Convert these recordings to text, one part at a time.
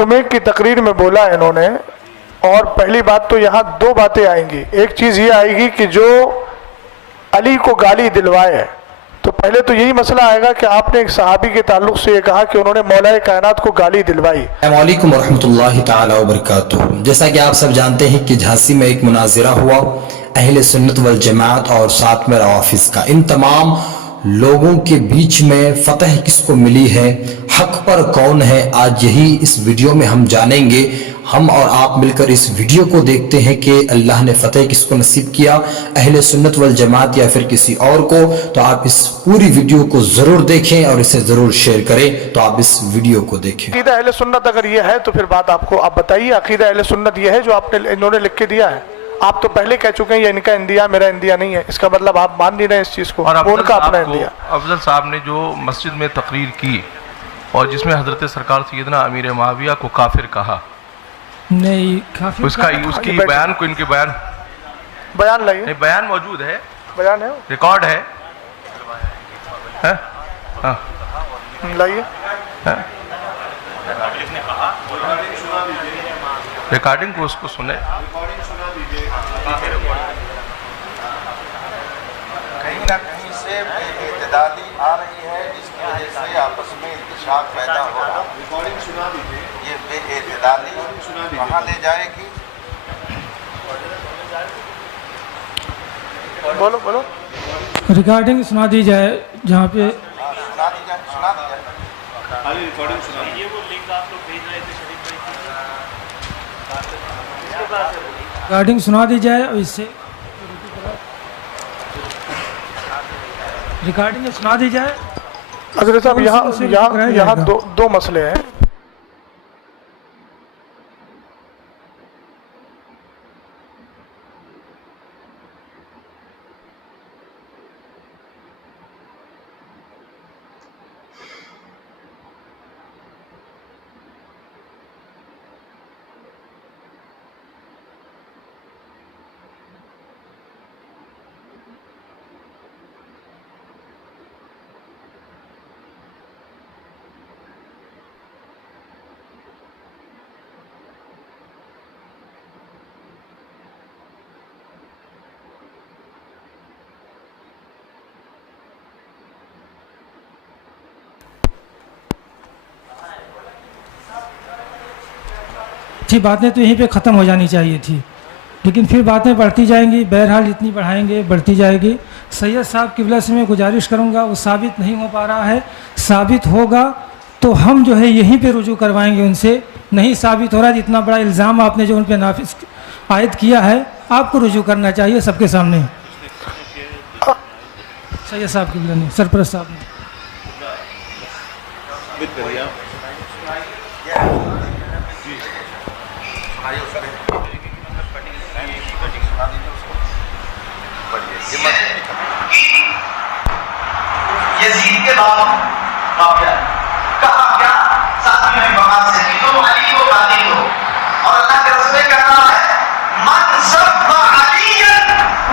جمعے کی تقریر میں بولا انہوں نے، اور پہلی بات تو یہاں دو باتیں آئیں گی. ایک چیز یہ آئے گی کہ جو علی کو گالی دلوائے، تو پہلے تو یہی مسئلہ آئے گا کہ آپ نے ایک صحابی کے تعلق سے یہ کہا کہ انہوں نے مولا کائنات کو گالی دلوائی. السلام علیکم ورحمۃ اللہ تعالی وبرکاتہ. جیسا کہ آپ سب جانتے ہیں کہ جھانسی میں ایک مناظرہ ہوا اہل سنت والجماعت اور ساتھ میں روافض کا. ان تمام لوگوں کے بیچ میں فتح کس کو ملی ہے، حق پر کون ہے، آج یہی اس ویڈیو میں ہم جانیں گے. ہم اور آپ مل کر اس ویڈیو کو دیکھتے ہیں کہ اللہ نے فتح کس کو نصیب کیا، اہل سنت والجماعت یا پھر کسی اور کو. تو آپ اس پوری ویڈیو کو ضرور دیکھیں اور اسے ضرور شیئر کریں. تو آپ اس ویڈیو کو دیکھیں. عقیدہ اہل سنت اگر یہ ہے تو پھر بات آپ کو آپ بتائیے. عقیدہ اہل سنت یہ ہے جو انہوں نے لکھ کے دیا ہے. آپ تو پہلے کہہ چکے ہیں یہ ان کا اندیا میرا اندیا نہیں ہے. اس کا مطلب آپ مان نہیں رہے ہیں اس چیز کو. اور ان کا اپنا اندیا. افضل صاحب نے جو مسجد میں تقریر کی اور جس میں حضرت سرکار سیدنا امیر معاویہ کو کافر کہا، نہیں کافی اس کی بیان کو، ان کے بیان لائیے. نہیں، بیان موجود ہے، بیان ہے ریکارڈ ہے. ہاں لائیے. ریکارڈنگ کو اس کو سنے. کہیں نہ کہیں سے بے اعتدالی آ رہی ہے جس کی وجہ سے آپس میں انتشاق پیدا ہو رہا ہے. یہ بے اعتدالی کہاں لے جائے گی؟ بولو بولو. ریکارڈنگ سنا دی جائے جہاں پہ سنا دی جائے. ریکارڈنگ سنا دی جائے اور اس سے ریکارڈنگ سنا دی جائے. حضرت صاحب یہاں دو مسئلے ہیں. تھی باتیں تو یہیں پہ ختم ہو جانی چاہیے تھی، لیکن پھر باتیں بڑھتی جائیں گی. بہرحال جتنی بڑھائیں گے بڑھتی جائے گی. سید صاحب قبلہ سے میں گزارش کروں گا، وہ ثابت نہیں ہو پا رہا ہے. ثابت ہوگا تو ہم جو ہے یہیں پہ رجوع کروائیں گے ان سے. نہیں ثابت ہو رہا ہے، اتنا بڑا الزام آپ نے جو ان پہ نافذ عائد کیا ہے، آپ کو رجوع کرنا چاہیے سب کے سامنے. سید صاحب قبلہ نے، سرپرست صاحب نے. یزید کے بعد معاویہ کہا کیا ساتھ میں بغاوت سے کی تم علی کو گالی دو، اور اللہ کے رسول نے کہا ہے من سب علی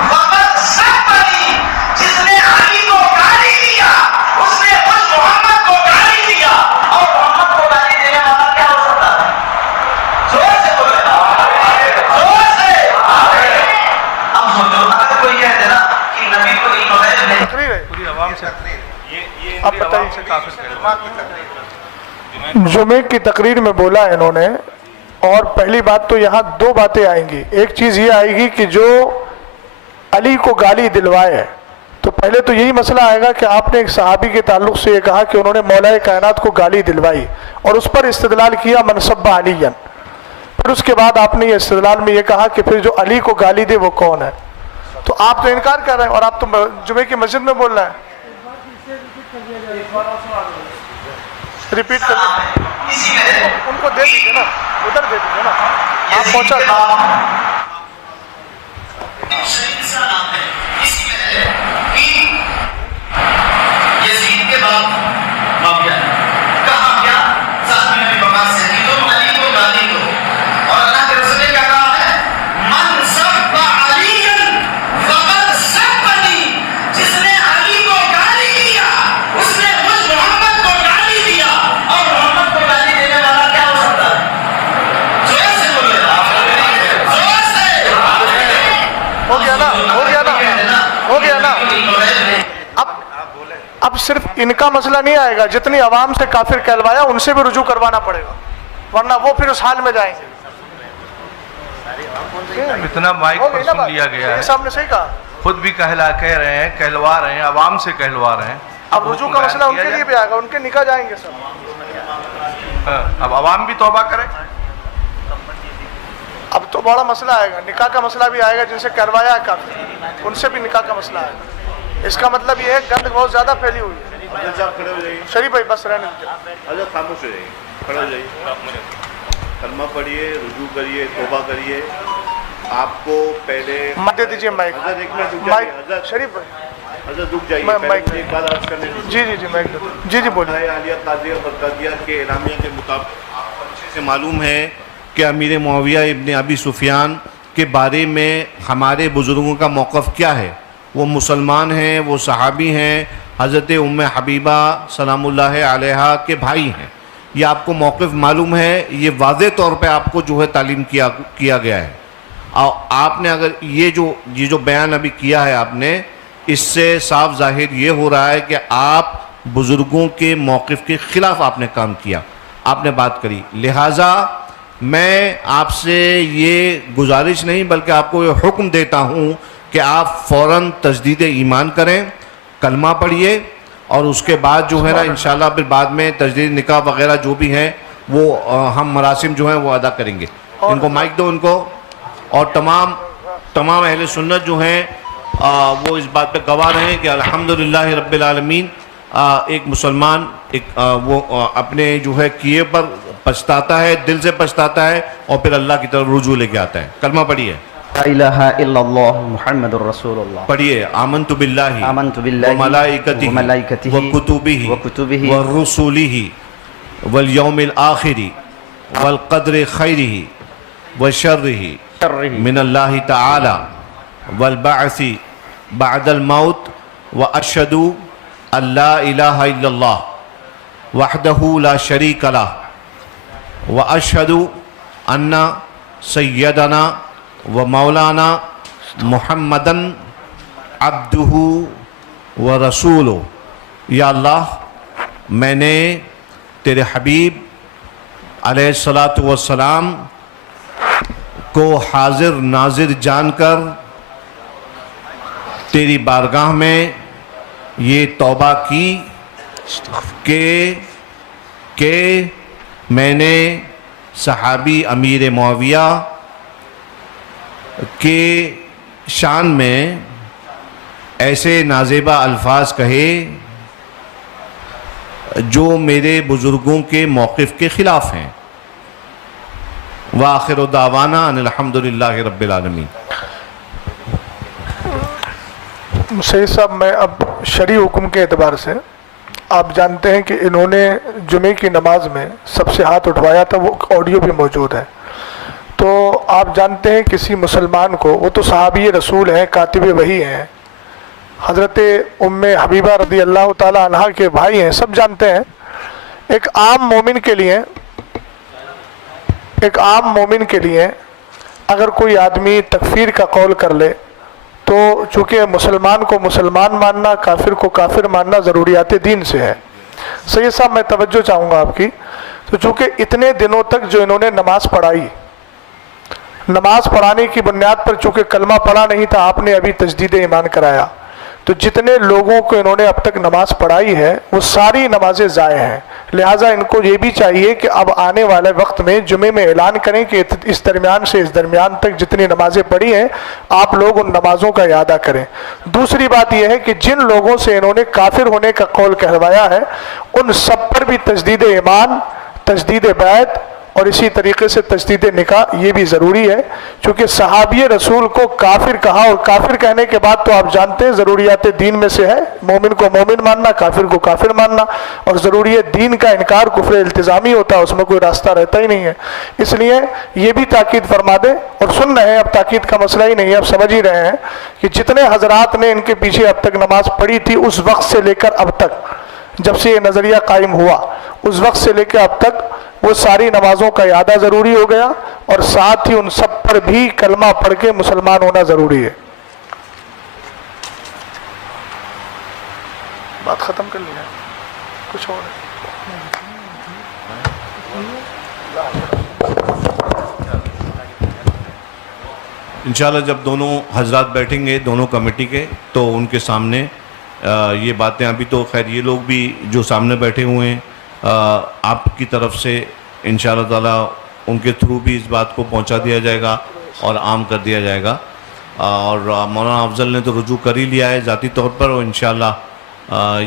فقد سبنی، جس نے علی کو گالی دیا اس نے خود محمد کو گالی دیا. اور محمد کو گالی دینے والا کیا ہو سکتا ہے؟ زور سے بولے، زور سے. اب سوچو اگر کوئی کہہ دے نا کہ نبی کو علم غیب نہیں، تقریر ہے. پوری عوام سے آپ بتائیے. سے کافر کرے. جمعے کی تقریر میں بولا انہوں نے، اور پہلی بات تو یہاں دو باتیں آئیں گی. ایک چیز یہ آئے گی کہ جو علی کو گالی دلوائے، تو پہلے تو یہی مسئلہ آئے گا کہ آپ نے ایک صحابی کے تعلق سے یہ کہا کہ انہوں نے مولا کائنات کو گالی دلوائی اور اس پر استدلال کیا من سب علی. پھر اس کے بعد آپ نے یہ استدلال میں یہ کہا کہ پھر جو علی کو گالی دے وہ کون ہے. تو آپ تو انکار کر رہے ہیں اور آپ تو جمعے کی مسجد میں بول رہے ہیں. ریپیٹ کر ان کو دے دیجیے نا، ادھر دے دیجیے نا. آپ پہنچا یزید کے بعد معاویہ کہا کیا ساتھ میں بغاوت سے کی تم علی کو گالی دو، اور اللہ کے رسول نے کہا ہے من سب علی فقد سبنی، جس نے علی کو گالی دیا اس نے خود محمد کو گالی دیا. اور محمد کو گالی دینے والا کیا ہو سکتا ہے؟ اب صرف ان کا مسئلہ نہیں آئے گا، جتنی عوام سے کافر کہلوایا ان سے بھی رجوع کروانا پڑے گا، ورنہ وہ پھر اس حال میں جائیں گے۔ اتنا مائک پر سن لیا گیا ہے، صاحب نے صحیح کہا، خود بھی کہہ رہے ہیں، کہلوا رہے ہیں، عوام سے کہلوا رہے ہیں۔ اب رجوع کا مسئلہ ان کے لیے بھی آئے گا، ان کے نکاح جائیں گے سب۔ اب عوام بھی توبہ کرے، اب تو بڑا مسئلہ آئے گا، نکاح کا مسئلہ بھی آئے گا، جن سے کروایا ہے کافر ان سے بھی نکاح کا مسئلہ آئے گا۔ اس کا مطلب یہ ہے گند بہت زیادہ پھیلی ہوئی ہے۔ شریف بھائی بس رہنے دیجیے، حضرت خاموش ہو جائیے، کھڑے ہو جائیے، کلمہ پڑھیے، رجوع کریے، توبہ کریے۔ آپ کو پہلے دے دیجیے مائک، حضرت ایک منٹ رک جائیے، مائک حضرت شریف بھائی، حضرت رک جائیے، میں پہلے مائک مجھے ایک بات عرض کرنے دیجیے۔ جی جی جی مائک دے دو۔ جی جی بولیے۔ عالیہ قاضیہ برقادیہ کے اعلامیہ کے مطابق آپ کو اچھے سے معلوم ہے کہ امیر معاویہ ابن ابی سفیان کے بارے میں ہمارے بزرگوں کا موقف کیا ہے۔ وہ مسلمان ہیں، وہ صحابی ہیں، حضرت ام حبیبہ سلام اللہ علیہا کے بھائی ہیں۔ یہ آپ کو موقف معلوم ہے، یہ واضح طور پہ آپ کو جو ہے تعلیم کیا گیا ہے۔ اور آپ نے اگر یہ جو بیان ابھی کیا ہے آپ نے، اس سے صاف ظاہر یہ ہو رہا ہے کہ آپ بزرگوں کے موقف کے خلاف آپ نے کام کیا، آپ نے بات کری۔ لہٰذا میں آپ سے یہ گزارش نہیں بلکہ آپ کو یہ حکم دیتا ہوں کہ آپ فوراً تجدید ایمان کریں، کلمہ پڑھیے، اور اس کے بعد جو ہے نا انشاءاللہ پھر بعد میں تجدید نکاح وغیرہ جو بھی ہیں وہ ہم مراسم جو ہیں وہ ادا کریں گے۔ ان کو مائک دو ان کو، اور تمام اہل سنت جو ہیں وہ اس بات پہ گواہ رہے ہیں کہ الحمدللہ رب العالمین ایک مسلمان وہ اپنے جو ہے کیے پر پچھتاتا ہے، دل سے پچھتاتا ہے، اور پھر اللہ کی طرف رجوع لے کے آتا ہے۔ کلمہ پڑھیے، لا الہ الا اللہ محمد الرسول اللہ۔ پڑھیے، آمنت باللہ وملائکتہ وکتبہ ورسولہ والیوم الآخر والقدر خیرہ وشرہ من اللہ تعالی والبعث بعد الموت واشہد ان لا الہ الا اللہ وحدہ لا شریک لہ واشہد ان سیدنا و مولانا محمدن عبدہ و رسولہ۔ یا اللہ، میں نے تیرے حبیب علیہ السلام کو حاضر ناظر جان کر تیری بارگاہ میں یہ توبہ کی کہ میں نے صحابی امیر معاویہ کے شان میں ایسے نازیبہ الفاظ کہے جو میرے بزرگوں کے موقف کے خلاف ہیں۔ وآخر دعوانا ان الحمدللہ رب العالمین۔ سید صاحب، میں اب شرعی حکم کے اعتبار سے، آپ جانتے ہیں کہ انہوں نے جمعے کی نماز میں سب سے ہاتھ اٹھوایا تھا، وہ آڈیو بھی موجود ہے۔ تو آپ جانتے ہیں کسی مسلمان کو، وہ تو صحابی رسول ہیں، کاتب وحی ہیں، حضرت ام حبیبہ رضی اللہ تعالی عنہ کے بھائی ہیں، سب جانتے ہیں۔ ایک عام مومن کے لیے اگر کوئی آدمی تکفیر کا قول کر لے تو چونکہ مسلمان کو مسلمان ماننا، کافر کو کافر ماننا ضروریات دین سے ہے۔ سید صاحب، میں توجہ چاہوں گا آپ کی، تو چونکہ اتنے دنوں تک جو انہوں نے نماز پڑھائی، نماز پڑھانے کی بنیاد پر چونکہ کلمہ پڑھا نہیں تھا، آپ نے ابھی تجدید ایمان کرایا، تو جتنے لوگوں کو انہوں نے اب تک نماز پڑھائی ہے وہ ساری نمازیں ضائع ہیں۔ لہٰذا ان کو یہ بھی چاہیے کہ اب آنے والے وقت میں جمعے میں اعلان کریں کہ اس درمیان سے اس درمیان تک جتنی نمازیں پڑھی ہیں آپ لوگ ان نمازوں کا اعادہ کریں۔ دوسری بات یہ ہے کہ جن لوگوں سے انہوں نے کافر ہونے کا قول کہلوایا ہے ان سب پر بھی تجدید ایمان، تجدید بیعت اور اسی طریقے سے تجدید نکاح یہ بھی ضروری ہے، چونکہ صحابی رسول کو کافر کہا، اور کافر کہنے کے بعد تو آپ جانتے ہیں ضروریات دین میں سے ہے مومن کو مومن ماننا، کافر کو کافر ماننا، اور ضروریات دین کا انکار کفر التزامی ہوتا ہے، اس میں کوئی راستہ رہتا ہی نہیں ہے۔ اس لیے یہ بھی تاکید فرما دیں، اور سن رہے ہیں، اب تاکید کا مسئلہ ہی نہیں ہے، اب سمجھ ہی رہے ہیں کہ جتنے حضرات نے ان کے پیچھے اب تک نماز پڑھی تھی اس وقت سے لے کر اب تک، جب سے یہ نظریہ قائم ہوا اس وقت سے لے کے اب تک وہ ساری نمازوں کا اعادہ ضروری ہو گیا، اور ساتھ ہی ان سب پر بھی کلمہ پڑھ کے مسلمان ہونا ضروری ہے۔ بات ختم کر لیا کچھ اور انشاءاللہ جب دونوں حضرات بیٹھیں گے دونوں کمیٹی کے تو ان کے سامنے یہ باتیں ابھی تو خیر یہ لوگ بھی جو سامنے بیٹھے ہوئے ہیں آپ کی طرف سے انشاءاللہ تعالیٰ ان کے تھرو بھی اس بات کو پہنچا دیا جائے گا اور عام کر دیا جائے گا. اور مولانا افضل نے تو رجوع کر ہی لیا ہے ذاتی طور پر اور انشاءاللہ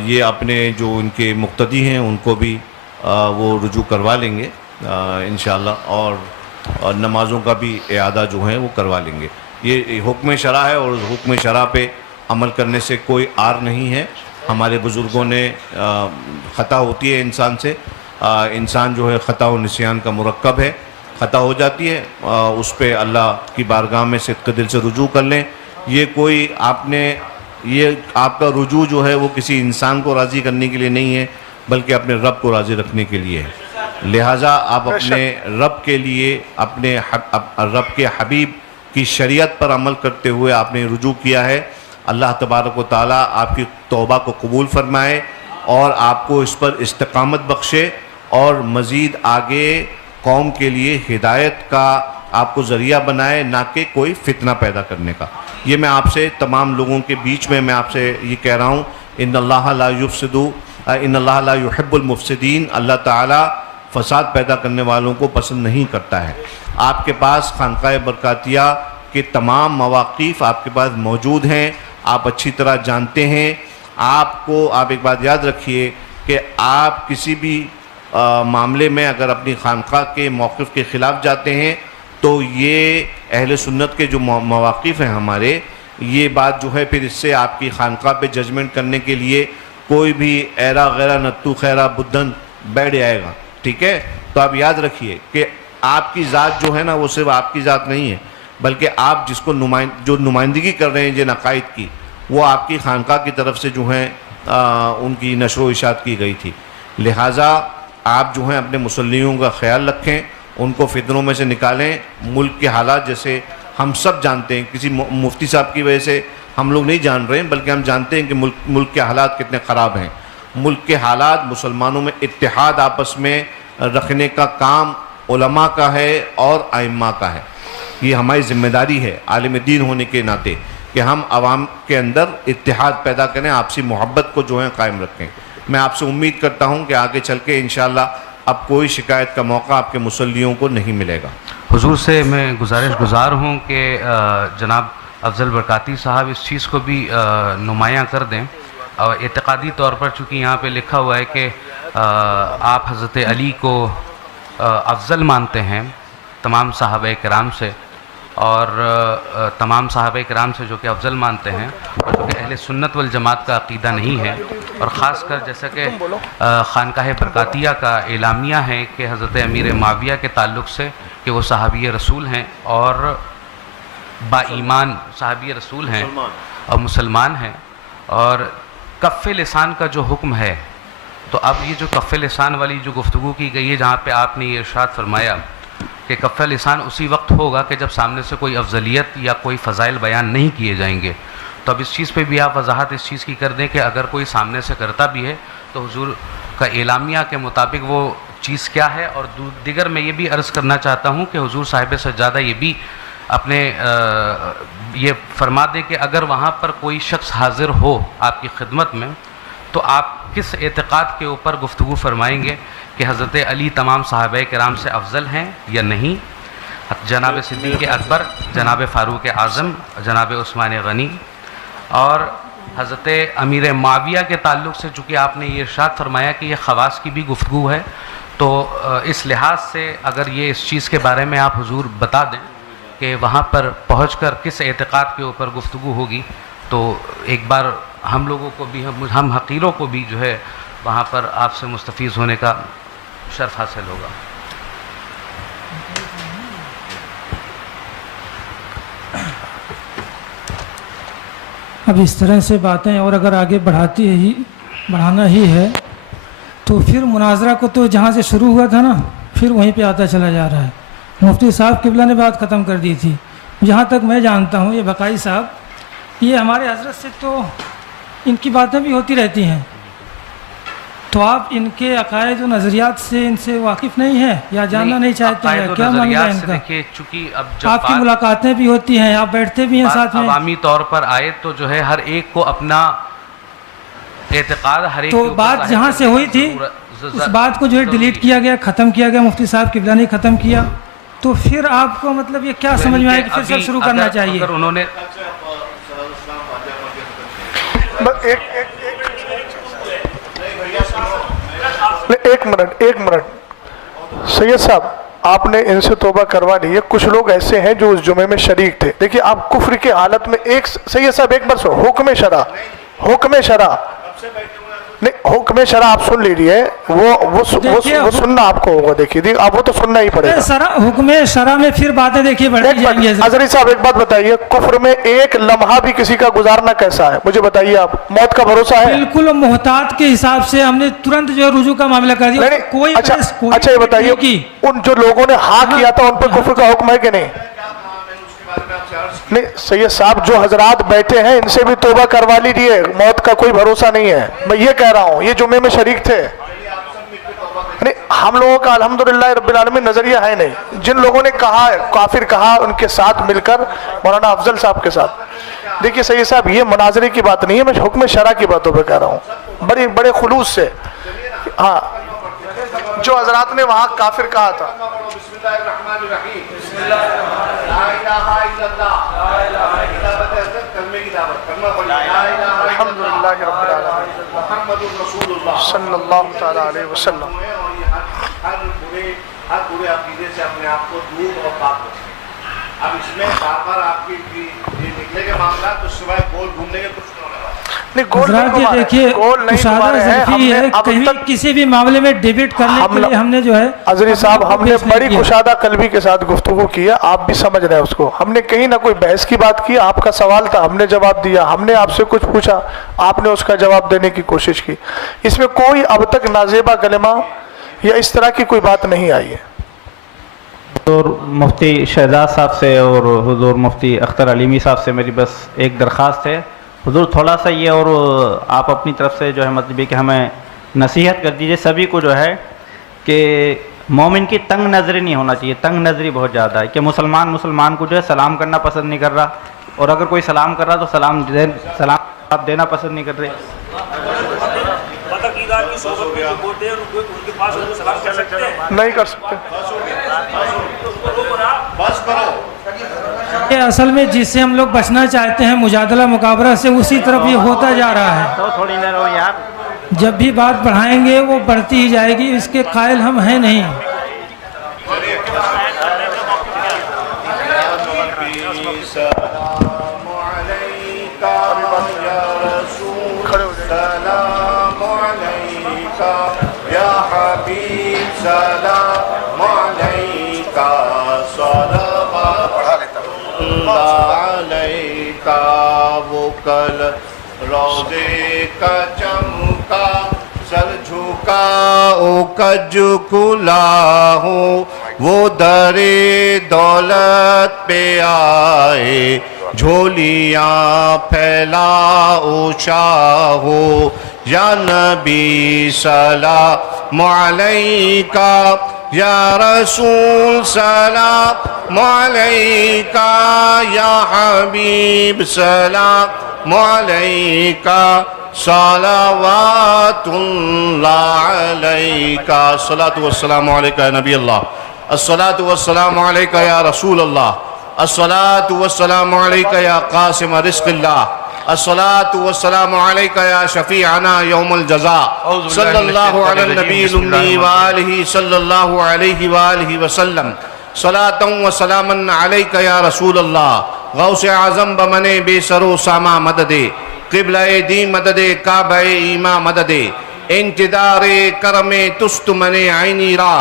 یہ اپنے جو ان کے مقتدی ہیں ان کو بھی وہ رجوع کروا لیں گے انشاءاللہ اور نمازوں کا بھی اعادہ جو ہے وہ کروا لیں گے. یہ حکم شرع ہے اور حکم شرع پہ عمل کرنے سے کوئی عار نہیں ہے. ہمارے بزرگوں نے خطا ہوتی ہے انسان سے, انسان جو ہے خطا و نسیان کا مرکب ہے, خطا ہو جاتی ہے اس پہ اللہ کی بارگاہ میں صدق دل سے رجوع کر لیں. یہ کوئی آپ کا رجوع جو ہے وہ کسی انسان کو راضی کرنے کے لیے نہیں ہے بلکہ اپنے رب کو راضی رکھنے کے لیے ہے. لہٰذا آپ اپنے رب کے لیے اپنے رب کے حبیب کی شریعت پر عمل کرتے ہوئے آپ نے رجوع کیا ہے. اللہ تبارک و تعالیٰ آپ کی توبہ کو قبول فرمائے اور آپ کو اس پر استقامت بخشے اور مزید آگے قوم کے لیے ہدایت کا آپ کو ذریعہ بنائے, نہ کہ کوئی فتنہ پیدا کرنے کا. یہ میں آپ سے تمام لوگوں کے بیچ میں آپ سے یہ کہہ رہا ہوں, ان اللہ لا يحب المفسدین, اللہ تعالیٰ فساد پیدا کرنے والوں کو پسند نہیں کرتا ہے. آپ کے پاس خانقاہ برکاتیہ کے تمام مواقف آپ کے پاس موجود ہیں, آپ اچھی طرح جانتے ہیں. آپ ایک بات یاد رکھیے کہ آپ کسی بھی معاملے میں اگر اپنی خانقاہ کے موقف کے خلاف جاتے ہیں تو یہ اہل سنت کے جو مواقف ہیں ہمارے, یہ بات جو ہے پھر اس سے آپ کی خانقاہ پہ ججمنٹ کرنے کے لیے کوئی بھی ایرا غیرہ نتو خیرہ بدن بیٹھ جائے گا. ٹھیک ہے, تو آپ یاد رکھیے کہ آپ کی ذات جو ہے نا وہ صرف آپ کی ذات نہیں ہے بلکہ آپ جس کو جو نمائندگی کر رہے ہیں جن عقائد کی, وہ آپ کی خانقاہ کی طرف سے جو ہیں ان کی نشر و اشاعت کی گئی تھی. لہٰذا آپ جو ہیں اپنے مسلموں کا خیال رکھیں, ان کو فتنوں میں سے نکالیں. ملک کے حالات جیسے ہم سب جانتے ہیں, کسی مفتی صاحب کی وجہ سے ہم لوگ نہیں جان رہے ہیں بلکہ ہم جانتے ہیں کہ ملک کے حالات کتنے خراب ہیں. ملک کے حالات, مسلمانوں میں اتحاد آپس میں رکھنے کا کام علماء کا ہے اور ائمہ کا ہے. یہ ہماری ذمہ داری ہے عالم دین ہونے کے ناطے کہ ہم عوام کے اندر اتحاد پیدا کریں, آپسی محبت کو جو ہے قائم رکھیں. میں آپ سے امید کرتا ہوں کہ آگے چل کے انشاءاللہ اب کوئی شکایت کا موقع آپ کے مصلیوں کو نہیں ملے گا. حضور سے میں گزار ہوں کہ جناب افضل برکاتی صاحب اس چیز کو بھی نمایاں کر دیں. اعتقادی طور پر چونکہ یہاں پہ لکھا ہوا ہے کہ آپ حضرت علی کو افضل مانتے ہیں تمام صحابہ کرام سے, اور تمام صحابہ کرام سے جو کہ افضل مانتے ہیں, اور جو کہ اہل سنت والجماعت کا عقیدہ نہیں ہے. اور خاص کر جیسا کہ خانقاہ برکاتیہ کا اعلامیہ ہے کہ حضرت امیر معاویہ کے تعلق سے کہ وہ صحابی رسول ہیں اور با ایمان صحابی رسول ہیں اور مسلمان ہیں. اور کف لسان کا جو حکم ہے, تو اب یہ جو کف لسان والی جو گفتگو کی گئی ہے جہاں پہ آپ نے یہ ارشاد فرمایا کہ کف لسان اسی وقت ہوگا کہ جب سامنے سے کوئی افضلیت یا کوئی فضائل بیان نہیں کیے جائیں گے, تو اب اس چیز پہ بھی آپ وضاحت اس چیز کی کر دیں کہ اگر کوئی سامنے سے کرتا بھی ہے تو حضور کا اعلامیہ کے مطابق وہ چیز کیا ہے. اور دیگر میں یہ بھی عرض کرنا چاہتا ہوں کہ حضور صاحب سجادہ یہ بھی اپنے یہ فرما دیں کہ اگر وہاں پر کوئی شخص حاضر ہو آپ کی خدمت میں تو آپ کس اعتقاد کے اوپر گفتگو فرمائیں گے کہ حضرت علی تمام صحابہ کرام سے افضل ہیں یا نہیں, جناب صدیق اکبر, جناب فاروق اعظم, جناب عثمان غنی, اور حضرت امیر معاویہ کے تعلق سے چونکہ آپ نے یہ ارشاد فرمایا کہ یہ خواص کی بھی گفتگو ہے, تو اس لحاظ سے اگر یہ اس چیز کے بارے میں آپ حضور بتا دیں کہ وہاں پر پہنچ کر کس اعتقاد کے اوپر گفتگو ہوگی, تو ایک بار ہم لوگوں کو بھی, ہم حقیروں کو بھی جو ہے وہاں پر آپ سے مستفیض ہونے کا شرف حاصل ہوگا. اب اس طرح سے باتیں اور اگر آگے بڑھانا ہی ہے تو پھر مناظرہ کو تو جہاں سے شروع ہوا تھا نا پھر وہیں پہ آتا چلا جا رہا ہے. مفتی صاحب قبلہ نے بات ختم کر دی تھی. جہاں تک میں جانتا ہوں یہ بقائی صاحب یہ ہمارے حضرت سے تو ان کی باتیں بھی ہوتی رہتی ہیں تو آپ ان کے عقائد و نظریات سے ان سے واقف نہیں ہیں یا جاننا نہیں چاہتے ہیں؟ عقائد و کیا معاملہ ہے نظریات ان سے کا؟ دیکھیے چونکہ اب جب آپ کی ملاقاتیں بھی ہوتی ہیں، آپ بیٹھتے بھی ہیں ساتھ میں، عوامی طور پر آئے تو جو ہے ہر ایک کو اپنا اعتقاد ہر ایک تو کے اوپر بات ظاہر جہاں کرنے سے کی ہوئی تھی اس بات کو جو ہے ڈیلیٹ کیا گیا، ختم کیا گیا، مفتی صاحب قبلہ نے ختم کیا، تو پھر آپ کو مطلب یہ کیا سمجھ میں آئے کہ پھر سے شروع کرنا چاہیے؟ اگر انہوں نے ایک منٹ سید صاحب، آپ نے ان سے توبہ کروا لی ہے، کچھ لوگ ایسے ہیں جو اس جمعے میں شریک تھے. دیکھیے آپ کفر کی حالت میں سید صاحب ایک بار سو حکم شرع نہیں، حکم شرع آپ سن لیجیے، وہ سننا آپ کو ہوگا. دیکھیے آپ وہ تو سننا ہی پڑے گا. حکم شرع میں پھر باتیں دیکھیے بڑھتی جائیں گی. حضرت صاحب ایک بات بتائیے، کفر میں ایک لمحہ بھی کسی کا گزارنا کیسا ہے؟ مجھے بتائیے، آپ موت کا بھروسہ ہے؟ بالکل محتاط کے حساب سے ہم نے ترنت جو ہے رجوع کا معاملہ کر دیا. کوئی اچھا یہ بتائیے، ان جو لوگوں نے ہاں کیا تھا ان پر کفر کا حکم ہے کہ نہیں؟ نہیں سید صاحب، جو حضرات بیٹھے ہیں ان سے بھی توبہ کروا لیجیے، موت کا کوئی بھروسہ نہیں ہے. میں یہ کہہ رہا ہوں، یہ جمعے میں شریک تھے. نہیں، ہم لوگوں کا الحمدللہ رب العالمین نظریہ ہے نہیں. جن لوگوں نے کہا کافر کہا، ان کے ساتھ مل کر مولانا افضل صاحب کے ساتھ. دیکھیے سید صاحب، یہ مناظرے کی بات نہیں ہے، میں حکم شرع کی باتوں پہ کہہ رہا ہوں بڑے خلوص سے. ہاں، جو حضرات نے وہاں کافر کہا تھا. بسم اللہ الرحمن الرحیم. لا الہ الا اللہ. کلمے کی دعوت، کلمہ پڑھیے. لا الہ الا اللہ. الحمدللہ رب العالمین. محمد رسول اللہ صلی اللہ تعالی علیہ وسلم. اور یہ ہر برے عقیدے سے اپنے آپ کو دور اور پاک رکھیں. اب اس میں بار بار آپ کی یہ نکلے کے معاملات تو سوائے گول گھومنے کے کچھ نہیں ہونے والا. حضرات یہ دیکھیے، مشاہدہ ظرفی ہے، کہیں کسی بھی معاملے میں ڈیبیٹ کرنے کے لیے ہم نے جو ہے حضرت صاحب، ہم نے بڑی کشادہ قلبی کے ساتھ گفتگو کی ہے، آپ بھی سمجھ رہے ہیں اس کو. ہم نے کہیں نہ کوئی بحث کی بات کی، آپ کا سوال تھا، ہم نے جواب دیا. ہم نے آپ سے کچھ پوچھا، آپ نے اس کا جواب دینے کی کوشش کی. اس میں کوئی اب تک نازیبہ کلمہ یا اس طرح کی کوئی بات نہیں آئی ہے. حضور مفتی شہزاد صاحب سے اور حضور مفتی اختر علیمی صاحب سے میری بس ایک درخواست ہے. حضور تھوڑا سا یہ، اور آپ اپنی طرف سے جو ہے مطلب کہ ہمیں نصیحت کر دیجئے سبھی کو جو ہے کہ مومن کی تنگ نظری نہیں ہونا چاہیے. تنگ نظری بہت زیادہ ہے کہ مسلمان کو جو ہے سلام کرنا پسند نہیں کر رہا، اور اگر کوئی سلام کر رہا تو سلام آپ دینا پسند نہیں کر رہے. نہیں کر سکتے. یہ اصل میں جس سے ہم لوگ بچنا چاہتے ہیں مجادلہ مقابلہ سے، اسی طرف یہ ہوتا جا رہا ہے. تو تھوڑی دیر ہو یار، جب بھی بات بڑھائیں گے وہ بڑھتی ہی جائے گی، اس کے قائل ہم ہیں نہیں. وہ کل روزے کا چمکا، سر جھکا او کج کھلا ہو، وہ در دولت پہ آئے، جھولیاں پھیلا او شاہو. یا نبی سلام علیکہ، یا رسول سلام علیکہ، یا حبیب سلام علیکہ، صلوات اللہ علیکہ. الصلاة والسلام علیکہ یا نبی اللہ، الصلاة والسلام علیکہ یا رسول اللہ، الصلاة والسلام علیکہ یا قاسم رزق اللہ، الصلاة والسلام علیکہ یا شفیعنا یوم الجزاء. صلی اللہ علی النبی الامی وآلہ صلی اللہ علیہ وآلہ وسلم. صلاة و سلاما علیکہ یا رسول اللہ، غوث اعظم بمن بے سرو ساما مددے، قبلہ دین مددے، کعبہ ایمان مددے، انتدار کرم تست من عینی را،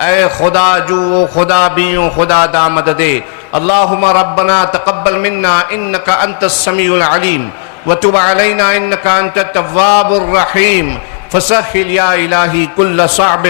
اے خدا جو خدا بیوں خدا دا مددے. اللہم ربنا تقبل منا انکا انت السمیع العلیم وتب علینا انکا انت التواب الرحیم. فسہل یا الہی کل صعب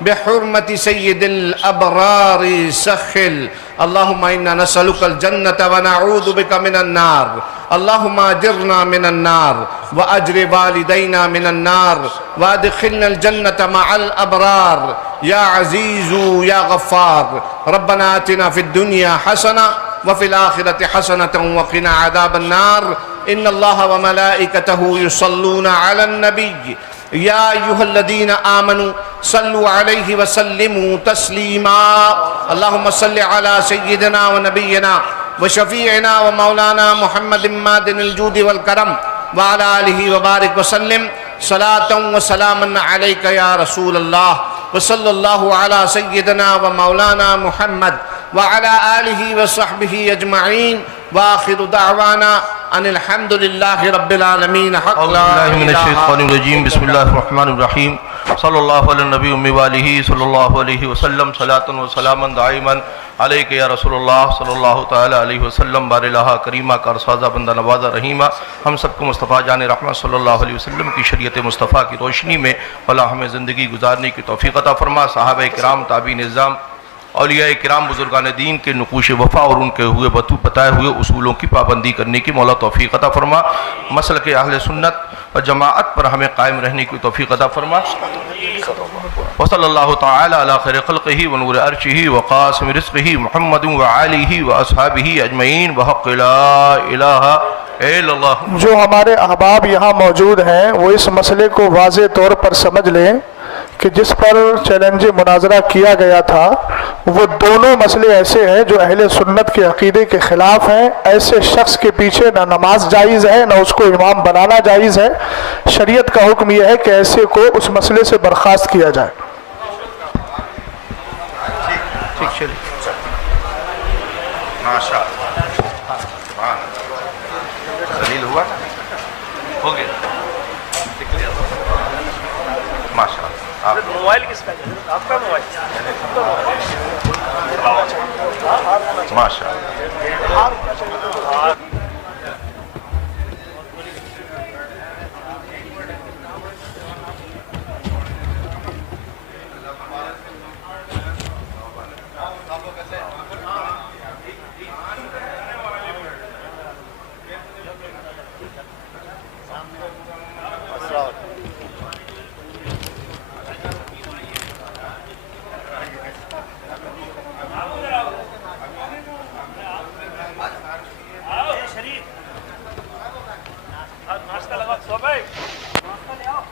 بحرمت سید الابرار سخل. اللہم انا نسألک الجنة ونعوذ بک من النار. اللهم اجرنا من النار واجر والدينا من النار وادخلنا الجنة مع الأبرار يا عزيز يا غفار. ربنا آتنا في الدنيا حسنة وفي الآخرة حسنة وقنا عذاب النار. إن الله وملائكته يصلون على النبي يا أيها الذين آمنوا صلوا عليه وسلموا تسليما. اللهم صل على سيدنا ونبينا وشفيعنا ومولانا محمد مادن الجود والكرم وعلى آله وبارك وسلم صلاة وسلاما عليك يا رسول الله. وصلى الله على سيدنا ومولانا محمد وعلى آله وصحبه أجمعين. وآخر دعوانا أن الحمد لله رب العالمين. حق أعوذ لا بالله من إله الشيطان الرجيم. بسم الله الرحمن الرحيم. صلى الله على النبي وآله صلى الله عليه وسلم صلاة وسلاما دائما عليك يا رسول اللہ صلی اللہ تعالی علیہ وسلم. بار الہ کریمہ کا رسازہ بندہ نوازہ رحیمہ ہم سب کو مصطفیٰ جان رحمت صلی اللہ علیہ وسلم کی شریعت مصطفیٰ کی روشنی میں اللہ ہمیں زندگی گزارنے کی توفیق عطا فرما. صحابہ کرام، تابعین نظام، اولیاء کرام، بزرگان دین کے نقوش وفا اور ان کے ہوئے بتائے ہوئے اصولوں کی پابندی کرنے کی مولا توفیق عطا فرما. مسلک اہل سنت و جماعت پر ہمیں قائم رہنے کی توفیق عطا فرما. وصلی اللہ تعالی علی خیر خلقہ و نور عرشہ و قاسم رزقہ محمد و آلہ و اصحابہ اجمعین بحق لا الہ الا اللہ. جو ہمارے احباب یہاں موجود ہیں وہ اس مسئلے کو واضح طور پر سمجھ لیں کہ جس پر چیلنج مناظرہ کیا گیا تھا وہ دونوں مسئلے ایسے ہیں جو اہل سنت کے عقیدے کے خلاف ہیں. ایسے شخص کے پیچھے نہ نماز جائز ہے نہ اس کو امام بنانا جائز ہے. شریعت کا حکم یہ ہے کہ ایسے کو اس مسئلے سے برخاست کیا جائے. ٹھیک چلیے ماشاء اللہ. دلیل ہوا ہو گیا ماشاء اللہ. موبائل کس کا ہے؟ آپ کا موبائل. ماشاء اللہ.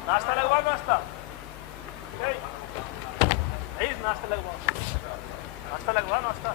ناشتہ لگوا ناشتہ ناشتہ لگوا ناشتہ لگوا ناشتہ.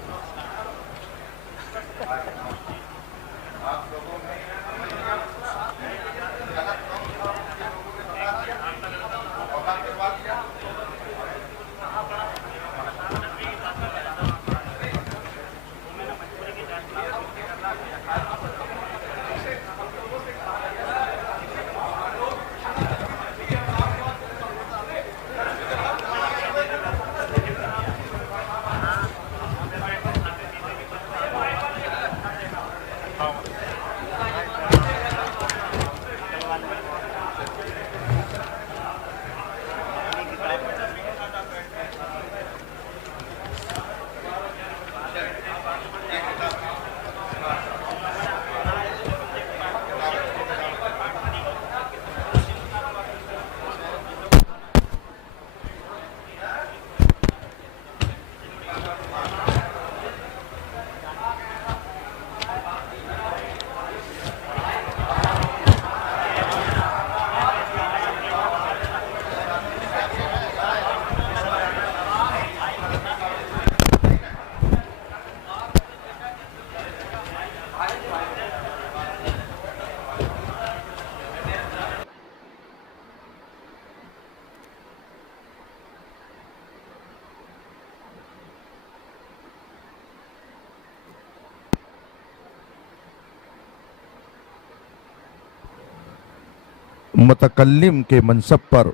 متکلم کے منصب پر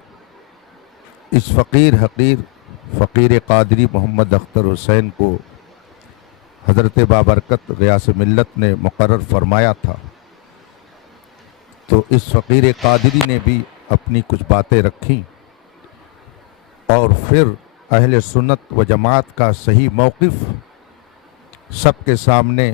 اس فقیر حقیر فقیر قادری محمد اختر حسین کو حضرت بابرکت غیاث ملت نے مقرر فرمایا تھا، تو اس فقیر قادری نے بھی اپنی کچھ باتیں رکھیں اور پھر اہل سنت و جماعت کا صحیح موقف سب کے سامنے